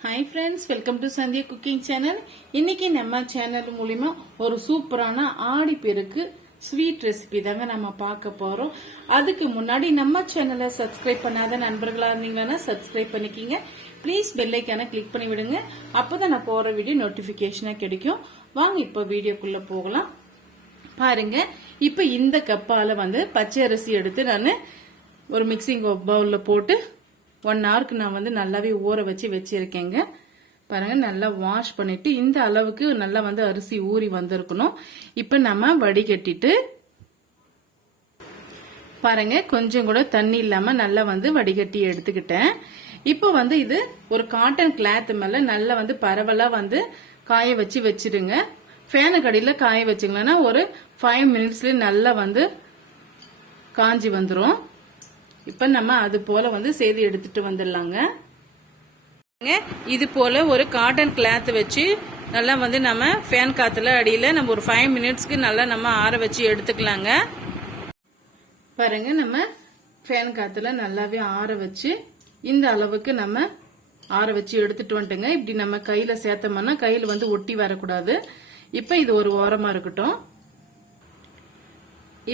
Hi friends welcome to Sandhya cooking channel இன்னைக்கு நம்ம channel மூலிமா ஒரு சூப்பரான ஆடிப்பெருக்கு ஸ்வீட் ரெசிபி தாங்க நம்ம பார்க்க போறோம். அதுக்கு முன்னாடி நம்ம சேனலை சப்ஸ்கிரைப் பண்ணாத நண்பர்களா இருந்தீங்கன்னா சப்ஸ்கிரைப் பண்ணிக்கிங்க. ப்ளீஸ் பெல்லைக்கான கிளிக் பண்ணி விடுங்க. அப்போதான் நான் போற வீடியோ நோட்டிபிகேஷனா கிடைக்கும். வாங்க இப்போ வீடியோக்குள்ள போகலாம். பாருங்க இப்போ இந்த கப்பால வந்து பச்சை அரிசி எடுத்து நான் ஒரு மிக்சிங் பவுல்ல போட்டு ஒன் ஹவருக்கு நான் வந்து நல்லாவே ஊற வச்சு வச்சிருக்கேங்க. பாருங்க நல்லா வாஷ் பண்ணிட்டு இந்த அளவுக்கு நல்லா வந்து அரிசி ஊறி வந்திருக்கணும். இப்போ நம்ம வடிகட்டிட்டு பாருங்க கொஞ்சம் கூட தண்ணி இல்லாம நல்லா வந்து வடிகட்டி எடுத்துக்கிட்டேன். இப்போ வந்து இது ஒரு காட்டன் கிளாத் மேல நல்லா வந்து பரவலா வந்து காய வச்சு வச்சிடுங்க. ஃபேனு அடியில் காய வச்சிங்கன்னா ஒரு ஃபைவ் மினிட்ஸ்லேயே நல்லா வந்து காஞ்சி வந்துடும் இப்போ நம்ம அது போல வந்து செய்து எடுத்துட்டு வந்துடலாங்க. இது போல ஒரு காட்டன் கிளாத் வச்சு நல்லா வந்து நம்ம ஃபேன் காத்துல அடியில நம்ம ஒரு ஃபைவ் மினிட்ஸ்க்கு நல்லா நம்ம ஆற வச்சு எடுத்துக்கலாங்க. பாருங்க நம்ம ஃபேன் காத்துல நல்லாவே ஆற வச்சு இந்த அளவுக்கு நம்ம ஆற வச்சு எடுத்துட்டு வந்துட்டுங்க. இப்படி நம்ம கையில சேர்த்தோம்னா கையில வந்து ஒட்டி வரக்கூடாது. இப்ப இது ஒரு ஓரமா இருக்கட்டும்.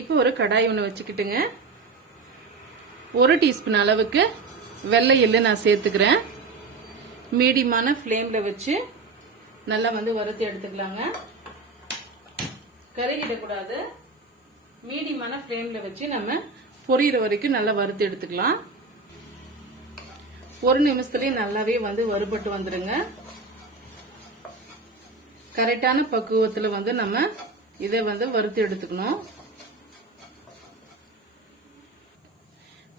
இப்போ ஒரு கடாய் ஒன்று வச்சுக்கிட்டுங்க. ஒரு டீஸ்பூன் அளவுக்கு வெள்ளை எள்ளு நான் சேர்த்துக்கிறேன். மீடியமான ஃப்ளேம்ல வச்சு நல்லா வந்து வறுத்து எடுத்துக்கலாங்க. கருகிடக்கூடாது. மீடியமான ஃப்ளேம்ல வச்சு நம்ம பொரியிற வரைக்கும் நல்லா வறுத்து எடுத்துக்கலாம். ஒரு நிமிஷத்துலயே நல்லாவே வந்து வறுபட்டு வந்துருங்க. கரெக்டான பக்குவத்துல வந்து நம்ம இதை வந்து வறுத்து எடுத்துக்கணும்.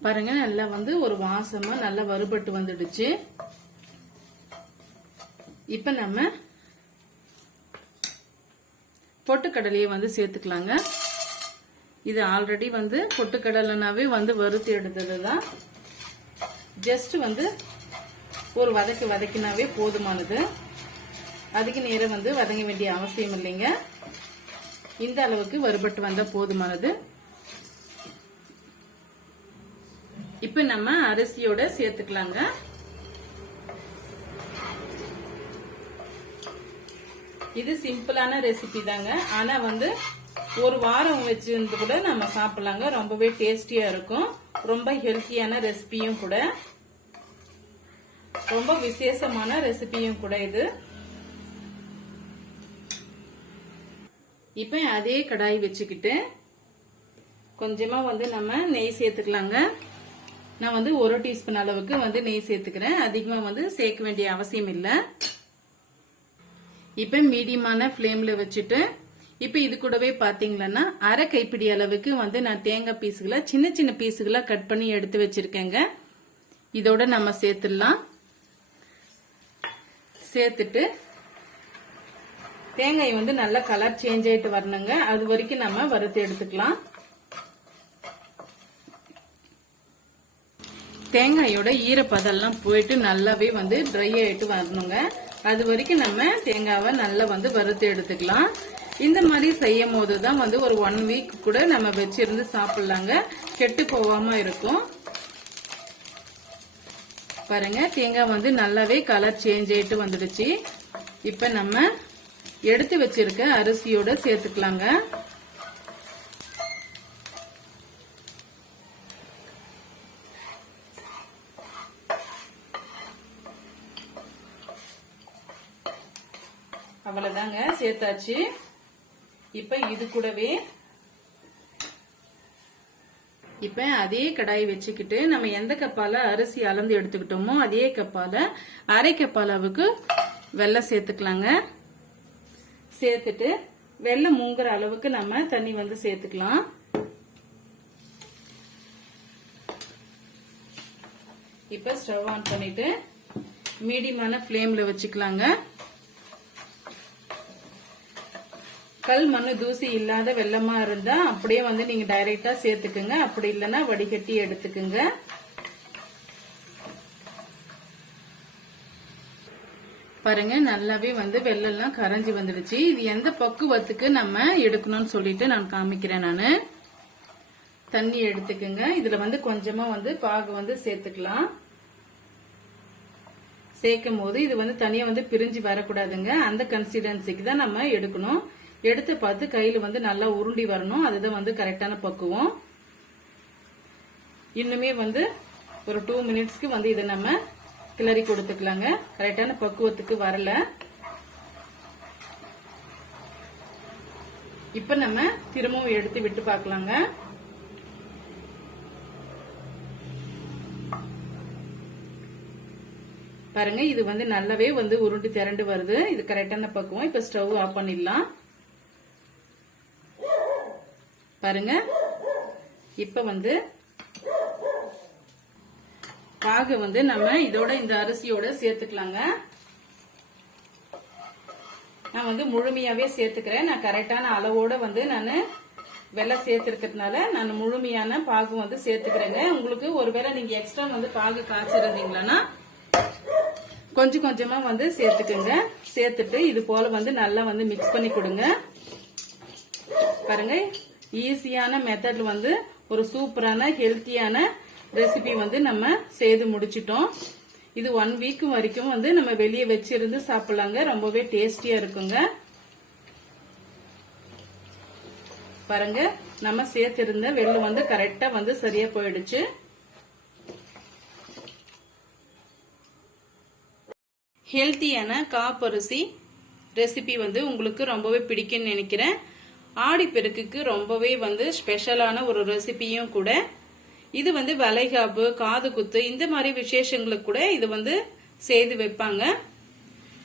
பாருங்க நல்லா வந்து ஒரு வாசமா நல்லா வறுபட்டு வந்துடுச்சு. இப்ப நம்ம பொட்டுக்கடலையை வந்து சேர்த்துக்கலாங்க. இது ஆல்ரெடி வந்து பொட்டுக்கடலைனாவே வந்து வறுத்து எடுத்தது தான் ஜஸ்ட் வந்து ஒரு வதக்கு வதக்கினாவே போதுமானது. அதுக்கு நேரம் வந்து வதங்க வேண்டிய அவசியம் இல்லைங்க. இந்த அளவுக்கு வறுபட்டு வந்தால் போதுமானது. இப்ப நம்ம அரிசியோட சேர்த்துக்கலாங்க. இது சிம்பிளான ரெசிபி தாங்க. ஆனா வந்து ஒரு வாரம் வச்சிருந்து கூட நம்ம சாப்பிடலாங்க. ரொம்பவே டேஸ்டியா இருக்கும். ரொம்ப ஹெல்த்தியான ரெசிபியும் கூட. ரொம்ப விசேஷமான ரெசிபியும் கூட இது. இப்ப அதே கடாய் வச்சுக்கிட்டு கொஞ்சமா வந்து நம்ம நெய் சேர்த்துக்கலாங்க. நான் வந்து ஒரு டீஸ்பூன் அளவுக்கு வந்து நெய் சேர்த்துக்கிறேன். அதிகமா வந்து சேர்க்க வேண்டிய அவசியம் இல்லை. இப்ப மீடியமான ஃப்ளேம்ல வச்சுட்டு இப்ப இது கூடவே பாத்தீங்கன்னா அரை கைப்பிடி அளவுக்கு வந்து நான் தேங்காய் பீஸுகளை சின்ன சின்ன பீஸுகளா கட் பண்ணி எடுத்து வச்சிருக்கேங்க. இதோட நம்ம சேர்த்துடலாம். சேர்த்துட்டு தேங்காய் வந்து நல்லா கலர் சேஞ்ச் ஆயிட்டு வரணுங்க. அது வரைக்கும் நம்ம வறுத்து எடுத்துக்கலாம். தேங்காயோட ஈரப்பதெல்லாம் போயிட்டு நல்லாவே வந்து ட்ரை ஆயிட்டு வரணுங்க. அது வரைக்கும் நம்ம தேங்காவை நல்லா வந்து வறுத்து எடுத்துக்கலாம். இந்த மாதிரி செய்யும் போது தான் வந்து ஒரு ஒன் வீக் கூட நம்ம வச்சிருந்து சாப்பிடலாங்க. கெட்டு போகாம இருக்கும். பாருங்க தேங்காய் வந்து நல்லாவே கலர் சேஞ்ச் ஆயிட்டு வந்துடுச்சு. இப்ப நம்ம எடுத்து வச்சிருக்க அரிசியோட சேர்த்துக்கலாங்க. அவ்வளவுதாங்க சேர்த்தாச்சு. இப்ப இது கூடவே இப்ப அதே கடாய் வச்சுக்கிட்டு நம்ம எந்த கப்பால அரிசி அளந்து எடுத்துக்கிட்டோமோ அதே கப்பால அரை கப் அளவுக்கு வெள்ளம் சேர்த்துக்கலாங்க. சேர்த்துட்டு வெள்ளம் மூங்குற அளவுக்கு நம்ம தண்ணி வந்து சேர்த்துக்கலாம். இப்ப ஸ்டவ் ஆன் பண்ணிட்டு மீடியமான ஃப்ளேம்ல வச்சுக்கலாங்க. கல் மண்ணு தூசி இல்லாத வெள்ளமா இருந்தா அப்படியே வந்து நீங்க டைரக்டா சேர்த்துக்குங்க. அப்படி இல்லைன்னா வடிகட்டி எடுத்துக்குங்க. பாருங்க நல்லாவே வந்து வெள்ளம்லாம் கரைஞ்சி வந்துடுச்சு. இது எந்த பக்குவத்துக்கு நம்ம எடுக்கணும்னு சொல்லிட்டு நான் காமிக்கிறேன் நான். தண்ணி எடுத்துக்குங்க. இதுல வந்து கொஞ்சமா வந்து பாகு வந்து சேர்த்துக்கலாம். சேர்க்கும் போது இது வந்து தனியா வந்து பிரிஞ்சு வரக்கூடாதுங்க. அந்த கன்சிஸ்டன்சிக்கு தான் நம்ம எடுக்கணும். எடுத்து பார்த்து கையில வந்து நல்லா உருண்டி வரணும். அதுதான் வந்து கரெக்டான பக்குவம். இன்னுமே வந்து ஒரு டூ மினிட்ஸ்க்கு வந்து இதை நம்ம கிளறி கொடுத்துக்கலாங்க. கரெக்டான பக்குவத்துக்கு வரல. இப்ப நம்ம திரும்பவும் எடுத்து விட்டு பார்க்கலாங்க. பாருங்க இது வந்து நல்லாவே வந்து உருண்டு திரண்டு வருது. இது கரெக்டான பக்குவம். இப்ப ஸ்டவ் ஆஃப் பண்ணிடலாம். பாருங்க. இப்ப வந்து பாகு வந்து நம்ம இதோட இந்த அரிசியோட சேர்த்துக்கலாங்க. நான் வந்து முழுமையாவே சேர்த்துக்கிறேன். நான் கரெக்டான அளவோட வந்து நான் வெள்ளம் சேர்த்துருக்கிறதுனால நான் முழுமையான பாகு வந்து சேர்த்துக்கிறேங்க. உங்களுக்கு ஒருவேளை நீங்க எக்ஸ்ட்ரா வந்து பாகு காய்ச்சிருந்தீங்களன்னா கொஞ்சம் கொஞ்சமா வந்து சேர்த்துக்குங்க. சேர்த்துட்டு இது போல வந்து நல்லா வந்து மிக்ஸ் பண்ணி கொடுங்க. பாருங்க. ஈஸியான மெத்தட் வந்து ஒரு சூப்பரான ஹெல்த்தியான ரெசிபி வந்து நம்ம செய்து முடிச்சிட்டோம். இது ஒன் வீக் வரைக்கும் வந்து நம்ம வெளியே வச்சிருந்து சாப்பிடலாங்க. ரொம்பவே டேஸ்டியா இருக்குங்க. பாருங்க நம்ம சேர்த்திருந்த வெள்ளம் வந்து கரெக்டா வந்து சரியா போயிடுச்சு. ஹெல்த்தியான காப்பரிசி ரெசிபி வந்து உங்களுக்கு ரொம்பவே பிடிக்கும்னு நினைக்கிறேன். ஆடிப்பெருக்குக்கு ரொம்பவே வந்து ஸ்பெஷலான ஒரு ரெசிபியும் கூட. இது வந்து வளைகாப்பு காது குத்து இந்த மாதிரி விசேஷங்களுக்கு கூட இது வந்து செய்து வைப்பாங்க.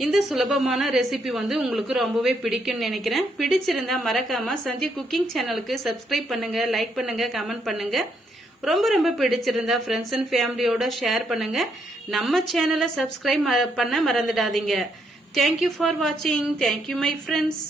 இந்த சுலபமான ரெசிபி வந்து உங்களுக்கு ரொம்பவே பிடிக்கும்னு நினைக்கிறேன். பிடிச்சிருந்தா மறக்காம சந்தி குக்கிங் சேனலுக்கு சப்ஸ்கிரைப் பண்ணுங்க லைக் பண்ணுங்க கமெண்ட் பண்ணுங்க. ரொம்ப ரொம்ப பிடிச்சிருந்தா ஃப்ரெண்ட்ஸ் அண்ட் ஃபேமிலியோட ஷேர் பண்ணுங்க. நம்ம சேனலை சப்ஸ்கிரைப் பண்ண மறந்துடாதீங்க. தேங்க்யூ ஃபார் வாட்சிங் தேங்க்யூ மை ஃப்ரெண்ட்ஸ்